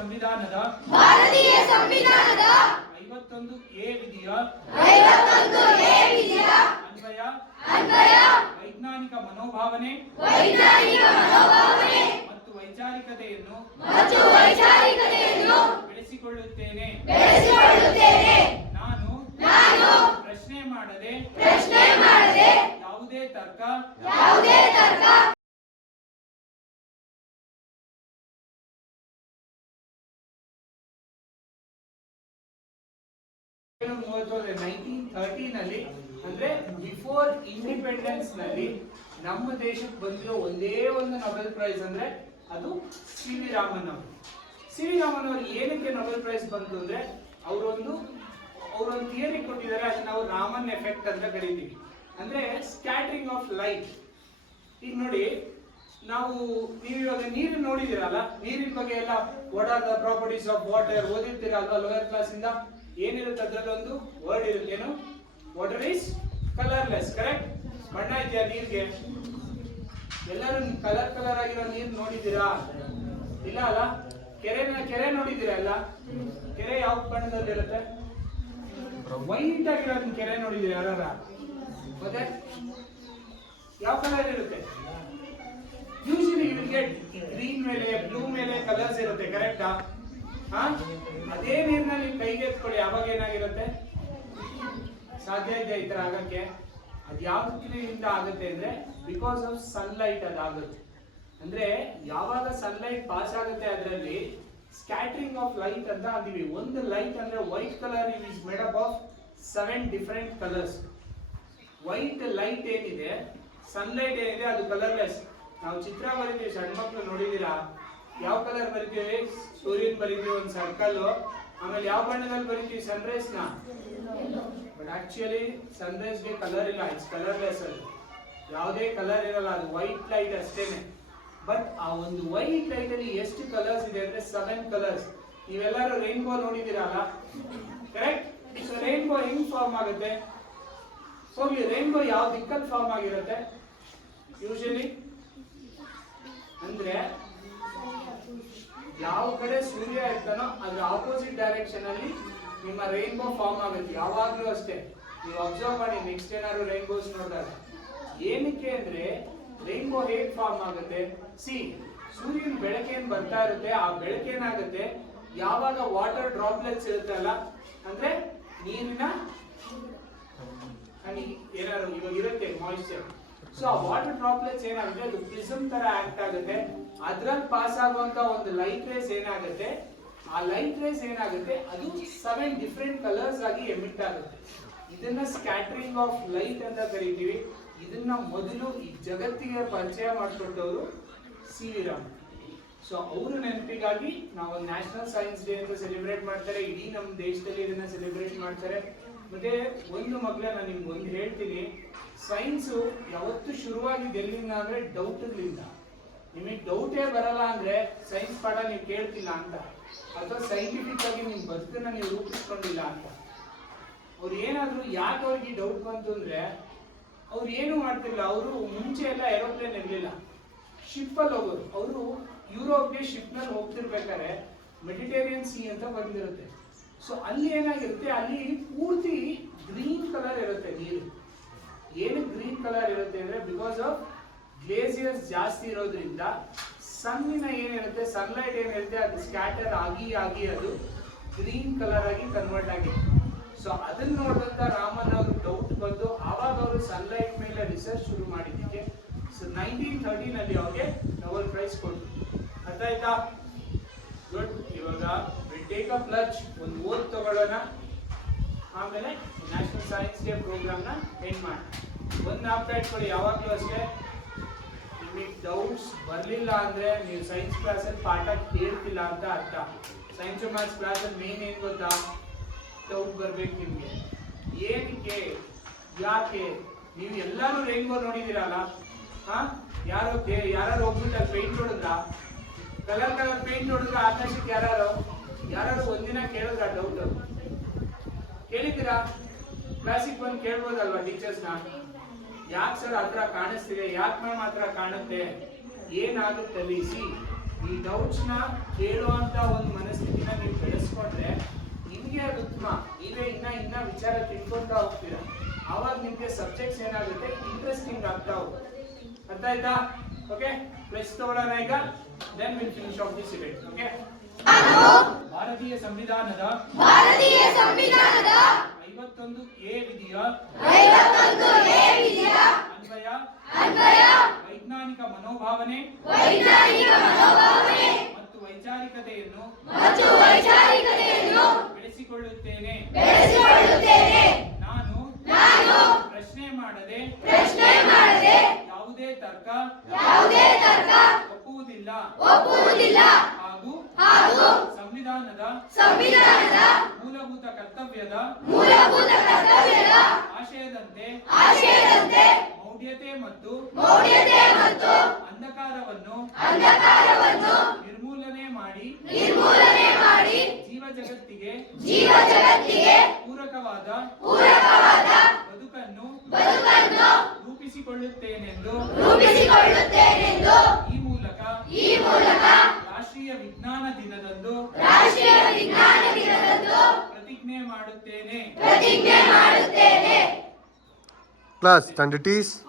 ಸಂವಿಧಾನದ 51A ವಿಧಿಯ ಅನ್ವಯ ವೈಜ್ಞಾನಿಕ ಮನೋಭಾವನೆ ಮತ್ತು ವೈಚಾರಿಕತೆಯನ್ನು ಬೆಳೆಸಿಕೊಳ್ಳುತ್ತೇನೆ. ನಾನು ಪ್ರಶ್ನೆ ಮಾಡದೆ ಯಾವುದೇ ತರ್ಕ ಮೂವತ್ತೊಂದು 1913 ಅಂದ್ರೆ ಬಿಫೋರ್ ಇಂಡಿಪೆಂಡೆನ್ಸ್ ನಲ್ಲಿ ನಮ್ಮ ದೇಶಕ್ಕೆ ಬಂದಿರೋ ಒಂದೇ ಒಂದು ನೊಬೆಲ್ ಪ್ರೈಸ್ ಅಂದ್ರೆ ಅದು ಸಿ ವಿ ರಾಮನ್ ಅವರು. ಸಿ ವಿ ರಾಮನ್ ಅವರು ಏನಕ್ಕೆ ನೊಬೆಲ್ ಪ್ರೈಸ್ ಬಂತು ಅಂದ್ರೆ ಅವರೊಂದು ಥಿಯರಿ ಕೊಟ್ಟಿದ್ದಾರೆ, ಅದನ್ನ ನಾವು ರಾಮನ್ ಎಫೆಕ್ಟ್ ಅಂತ ಕರಿತೀವಿ. ಅಂದ್ರೆ ಸ್ಕ್ಯಾಟರಿಂಗ್ ಆಫ್ ಲೈಟ್. ಈಗ ನೋಡಿ, ನೀವು ಇವಾಗ ನೀರು ನೋಡಿದಿರಲ್ಲ, ನೀರಿನ ಬಗ್ಗೆ ಎಲ್ಲ what are the properties of water ಓದಿರ್ತೀರಲ್ವಾ ಲೋಯರ್ ಕ್ಲಾಸ್ ಇಂದ. ಏನಿರುತ್ತೆ ಅದ್ರಲ್ಲಿ ಒಂದು ವರ್ಡ್ ಇರುತ್ತೆ, ಏನು? Water is colourless, correct? ಬಣ್ಣ ಇದೆಯಾ ನೀರ್ಗೆ? ಎಲ್ಲರೂ ಕಲರ್ ಆಗಿರೋ ನೀರು ನೋಡಿದ್ದೀರಾ? ಇಲ್ಲ ಅಲ್ಲ? ಕೆರೆ ನೋಡಿದ್ದೀರಾ? ಎಲ್ಲ ಕೆರೆ ಯಾವ ಬಣ್ಣದಲ್ಲಿ ಇರುತ್ತೆ? ವೈಟ್ ಆಗಿರೋ ಕೆರೆ ನೋಡಿದ್ದೀರಾ ಯಾರ? ಮತ್ತೆ ಯಾವ ಕಲರ್ ಇರುತ್ತೆ? Usually you will get green ಮೇಲೆ ಬ್ಲೂ ಮೇಲೆ ಕಲರ್ಸ್ ಇರುತ್ತೆ, ಕರೆಕ್ಟಾ? ಅದೇ ನೀರಿನಲ್ಲಿ ಕೈಗೆ ಎತ್ಕೊಳ್ಳಿ, ಯಾವಾಗ ಏನಾಗಿರುತ್ತೆ? ಸಾಧ್ಯ ಇದೆ ಈ ತರ ಆಗಕ್ಕೆ? ಅದು ಯಾವ್ದ್ರಿಂದ ಆಗುತ್ತೆ ಅಂದ್ರೆ ಬಿಕಾಸ್ ಆಫ್ ಸನ್ಲೈಟ್ ಅದಾಗುತ್ತೆ. ಅಂದ್ರೆ ಯಾವಾಗ ಸನ್ಲೈಟ್ ಪಾಸ್ ಆಗುತ್ತೆ ಅದರಲ್ಲಿ ಸ್ಕ್ಯಾಟರಿಂಗ್ ಆಫ್ ಲೈಟ್ ಅಂತ ಅಂತೀವಿ. ಒಂದು ಲೈಟ್ ಅಂದ್ರೆ white colour is made up of 7 different colours. White light ಏನಿದೆ, ಸನ್ಲೈಟ್ ಏನಿದೆ, ಅದು ಕಲರ್ಲೆಸ್. ನಾವು ಚಿತ್ರ ಬರೀತೀವಿ, ಸಣ್ಣ ಮಕ್ಕಳು ನೋಡಿದೀರಾ? ಯಾವ ಕಲರ್ ಬರಿತೀವಿ? ಸೂರ್ಯನ್ ಬರಿತೀವಿ ಒಂದು ಸರ್ಕಲ್, ಆಮೇಲೆ ಯಾವ ಬಣ್ಣದಲ್ಲಿ ಬರಿತೀವಿ? ಸನ್ರೈಸ್ ನ. ಬಟ್ ಆಕ್ಚುಲಿ ಸನ್ರೈಸ್ ಗೆ ಕಲರ್ ಇಲ್ಲ, ಇಟ್ಸ್ ಕಲರ್ಲೆಸ್. ಅದು ಯಾವುದೇ ಕಲರ್ ಇರಲ್ಲ, ಅದು ವೈಟ್ ಲೈಟ್ ಅಷ್ಟೇನೆ. ಬಟ್ ಆ ಒಂದು ವೈಟ್ ಲೈಟ್ ಅಲ್ಲಿ ಎಷ್ಟು ಕಲರ್ಸ್ ಇದೆ ಅಂದ್ರೆ 7 ಕಲರ್ಸ್. ನೀವೆಲ್ಲರೂ ರೈನ್ಬೋ ನೋಡಿದಿರಲ್ಲ, ಕರೆಕ್ಟ್? ಸೊ ರೈನ್ಬೋ ಹೆಂಗ್ ಫಾರ್ಮ್ ಆಗುತ್ತೆ? ಹೋಗಿ, ರೈನ್ಬೋ ಯಾವ ದಿಕ್ಕಲ್ಲಿ ಫಾರ್ಮ್ ಆಗಿರುತ್ತೆ ಯೂಶಲಿ? ಅಂದ್ರೆ ಯಾವ ಕಡೆ ಸೂರ್ಯ ಇರ್ತಾನೋ ಅದ್ರ ಆಪೋಸಿಟ್ ಡೈರೆಕ್ಷನ್ ಅಲ್ಲಿ ನಿಮ್ಮ ರೈನ್ಬೋ ಫಾರ್ಮ್ ಆಗುತ್ತೆ ಯಾವಾಗ್ಲೂ ಅಷ್ಟೇ. ನೀವು ಅಬ್ಸರ್ವ್ ಮಾಡಿ, ನೆಕ್ಸ್ಟ್ ಏನಾದ್ರು ರೈನ್ಬೋಸ್ ನೋಡಿದಾಗ. ಏನಕ್ಕೆ ಅಂದ್ರೆ ರೈನ್ಬೋ ಹೇಗ್ ಫಾರ್ಮ್ ಆಗುತ್ತೆ? ಸೂರ್ಯನ ಬೆಳಕೇನ್ ಬರ್ತಾ ಇರುತ್ತೆ, ಆ ಬೆಳಕೇನಾಗುತ್ತೆ ಯಾವಾಗ ವಾಟರ್ ಡ್ರಾಪ್ಲೆಟ್ಸ್ ಇರುತ್ತಲ್ಲ, ಅಂದ್ರೆ ನೀರಿನ ಹನಿ ಏನಾದ್ರು ಇವಾಗ ಇರುತ್ತೆ ಮಾಯಿಶ್ಚರ್. ಸೊ ಆ ವಾಟರ್ ಡ್ರಾಪ್ಲೆಟ್ಸ್ ಏನಾಗುತ್ತೆ, ಅದು ಪ್ರಿಸಮ್ ತರ ಆಕ್ಟ್ ಆಗುತ್ತೆ. ಅದ್ರಲ್ಲಿ ಪಾಸ್ ಆಗುವಂತ ಒಂದು ಲೈಟ್ ರೇಸ್ ಏನಾಗುತ್ತೆ, ಆ ಲೈಟ್ ರೇಸ್ ಏನಾಗುತ್ತೆ, ಅದು 7 ಡಿಫರೆಂಟ್ ಕಲರ್ಸ್ ಆಗಿ ಎಮಿಟ್ ಆಗುತ್ತೆ. ಇದನ್ನ ಸ್ಕ್ಯಾಟರಿಂಗ್ ಆಫ್ ಲೈಟ್ ಅಂತ ಕರಿತೀವಿ. ಇದನ್ನ ಮೊದಲು ಈ ಜಗತ್ತಿಗೆ ಪರಿಚಯ ಮಾಡಿಕೊಟ್ಟವರು ಸಿ ವಿ ರಾಮನ್. ಸೊ ಅವ್ರ ನೆನಪಿಗಾಗಿ ನಾವು ನ್ಯಾಷನಲ್ ಸೈನ್ಸ್ ಡೇ ಅಂತ ಸೆಲೆಬ್ರೇಟ್ ಮಾಡ್ತಾರೆ. ಇಡೀ ನಮ್ಮ ದೇಶದಲ್ಲಿ ಇದನ್ನ ಸೆಲೆಬ್ರೇಟ್ ಮಾಡ್ತಾರೆ. ಮತ್ತೆ ಒಂದು ಮಗ್ಲ ನಾನು ನಿಮ್ಗೆ ಒಂದು ಹೇಳ್ತೀನಿ, ಸೈನ್ಸ್ ಯಾವತ್ತು ಶುರುವಾಗಿದ್ದು ಎಲ್ಲಿಂದ ಅಂದ್ರೆ ಡೌಟ್ಗಳಿಂದ. ನಿಮಗೆ ಡೌಟೇ ಬರಲ್ಲ ಅಂದ್ರೆ ಸೈನ್ಸ್ ಪಾಠ ನೀವು ಕೇಳ್ತಿಲ್ಲ ಅಂತ, ಅಥವಾ ಸೈಂಟಿಫಿಕ್ ಆಗಿ ನಿಮ್ ಬದುಕನ್ನ ನೀವು ರೂಪಿಸ್ಕೊಂಡಿಲ್ಲ ಅಂತ. ಅವ್ರು ಏನಾದ್ರು ಯಾಕೆ ಅವ್ರಿಗೆ ಡೌಟ್ ಬಂತು ಅಂದ್ರೆ, ಅವ್ರು ಏನು ಮಾಡ್ತಿಲ್ಲ. ಅವರು ಮುಂಚೆ ಎಲ್ಲ ಏರೋಪ್ಲೇನ್ ಇರ್ಲಿಲ್ಲ, ಶಿಪ್ ಅಲ್ಲಿ ಹೋಗೋರು. ಅವರು ಯುರೋಪ್ಗೆ ಶಿಪ್ ನಲ್ಲಿ ಹೋಗ್ತಿರ್ಬೇಕಾದ್ರೆ ಮೆಡಿಟೇರಿಯನ್ ಸಿ ಅಂತ ಬಂದಿರುತ್ತೆ. ಸೊ ಅಲ್ಲಿ ಏನಾಗಿರುತ್ತೆ, ಅಲ್ಲಿ ಪೂರ್ತಿ ಗ್ರೀನ್ ಕಲರ್ ಇರುತ್ತೆ ನೀರು. ಏನು ಗ್ರೀನ್ ಕಲರ್ ಇರುತ್ತೆ ಅಂದ್ರೆ ಬಿಕಾಸ್ ಆಫ್ ಗ್ಲೇಸಿಯರ್ಸ್ ಜಾಸ್ತಿ ಇರೋದ್ರಿಂದ ಸನ್ನಿನ ಏನಿರುತ್ತೆ, ಸನ್ಲೈಟ್ ಏನಿರುತ್ತೆ, ಅದು ಸ್ಕ್ಯಾಟರ್ ಆಗಿ ಅದು ಗ್ರೀನ್ ಕಲರ್ ಆಗಿ ಕನ್ವರ್ಟ್ ಆಗಿದೆ. ಸೊ ಅದನ್ನ ನೋಡಿದಂತ ರಾಮನ್ ಅವರು ಡೌಟ್ ಬಂದು ಆವಾಗ ಅವರು ಸನ್ಲೈಟ್ ಮೇಲೆ ರಿಸರ್ಚ್ ಶುರು ಮಾಡಿದ್ದಕ್ಕೆ 1913 ಅಲ್ಲಿ ಅವ್ರಿಗೆ ನೊಬೆಲ್ ಪ್ರೈಸ್ ಕೊಟ್ಟರು. ಅರ್ಥ ಆಯ್ತಾ? ಗುಡ್. ಇವಾಗ ಟೇಕ್ ಅ ಪ್ಲಜ್, ಒಂದು ಓದ್ ತಗೊಳ್ಳೋಣ, ಆಮೇಲೆ ನ್ಯಾಷನಲ್ ಸೈನ್ಸ್ ಡೇ ಪ್ರೋಗ್ರಾಮ್ ನ ಎಂಡ್ ಮಾಡಿ. ಒಂದು ಜ್ಞಾಪಕ ಇಟ್ಕೊಳ್ಳಿ, ಯಾವಾಗಲೂ ಅಷ್ಟೇ, ನಿಮಗೆ ಡೌಟ್ಸ್ ಬರಲಿಲ್ಲ ಅಂದ್ರೆ ನೀವು ಸೈನ್ಸ್ ಕ್ಲಾಸಲ್ಲಿ ಪಾಠ ಕೇಳ್ತಿಲ್ಲ ಅಂತ ಅರ್ಥ. ಸೈನ್ಸ್ ಮ್ಯಾಥ್ಸ್ ಕ್ಲಾಸಲ್ಲಿ ಮೇನ್ ಏನು ಗೊತ್ತಾ? ಡೌಟ್ ಬರ್ಬೇಕು ನಿಮ್ಗೆ. ಏನಕ್ಕೆ, ಯಾಕೆ? ನೀವು ಎಲ್ಲರೂ ರೈನ್ಬೋ ನೋಡಿದಿರಲ್ಲ, ಯಾರು ಹೋಗ್ಬಿಟ್ಟು ಅಲ್ಲಿ ಪೇಂಟ್ ಹೊಡೆದ್ರ, ಕಲರ್ ಪೇಂಟ್ ಹೊಡೆದ್ರ ಆಕಾಶಕ್ಕೆ ಯಾರು ಒಂದಿನ ಕೇಳಿದ್ರ ಡೌಟ್? ಕೇಳಿದ್ದೀರಾ? ಕ್ಲಾಸಿಗೆ ಬಂದು ಕೇಳ್ಬೋದಲ್ವಾ ಟೀಚರ್ಸ್ನ? ಯಾಕೆ ಸರ್ ಹತ್ರ ಕಾಣಿಸ್ತಿದೆ, ಯಾಕೆ ಮ್ಯಾಮ್ ಹತ್ರ ಕಾಣುತ್ತೆ, ಏನಾಗುತ್ತೆ ಅಲ್ಲಿ? ಈ ಡೌಟ್ಸ್ ನ ಕೇಳುವಂತ ಒಂದು ಮನಸ್ಥಿತಿನ ನೀವು ಬೆಳೆಸ್ಕೊಂಡ್ರೆ ನಿಮ್ಗೆ ಅದು ಉತ್ತಮ. ನೀವೇ ಇನ್ನ ವಿಚಾರ ತಿಳ್ಕೊಂತ ಹೋಗ್ತೀರಾ. ಆವಾಗ ನಿಮ್ಗೆ ಸಬ್ಜೆಕ್ಟ್ಸ್ ಏನಾಗುತ್ತೆ, ಇಂಟ್ರೆಸ್ಟಿಂಗ್ ಆಗ್ತಾ ಹೋಗುತ್ತೆ. ಅರ್ಥ ಆಯ್ತಾ? ಓಕೆ, ಪ್ಲಸ್ ತಗೊಳ್ಳೋಣ ಈಗ. Then will finish off this event. Okay, ಭಾರತೀಯ ಸಂವಿಧಾನದ 51 ಎ ವಿಧಿಯ ಅನ್ವಯ ವೈಜ್ಞಾನಿಕ ಮನೋಭಾವನೆ ಮತ್ತು ವೈಚಾರಿಕತೆಯನ್ನು ಬೆಳೆಸಿಕೊಳ್ಳುತ್ತೇನೆ. ನಾನು ಪ್ರಶ್ನೆ ಮಾಡದೆ ಯಾವುದೇ ತರ್ಕ ಒಪ್ಪುವುದಿಲ್ಲ ಹಾಗೂ ಸಂವಿಧಾನದ ಮೂಲಭೂತ ಕರ್ತವ್ಯದ ಆಶಯದಂತೆ ಮೌಢ್ಯತೆ ಮತ್ತು ಅಂಧಕಾರವನ್ನು ನಿರ್ಮೂಲನೆ ಮಾಡಿ ಜೀವ ಜಗತ್ತಿಗೆ ಪೂರಕವಾದ ಬದುಕನ್ನು ರೂಪಿಸಿಕೊಳ್ಳುತ್ತೇನೆಂದು ಈ ಮೂಲಕ ರಾಷ್ಟ್ರೀಯ ವಿಜ್ಞಾನ ದಿನದಂದು ಪ್ರತಿಜ್ಞೆ ಮಾಡುತ್ತೇನೆ. Class, stand at ease.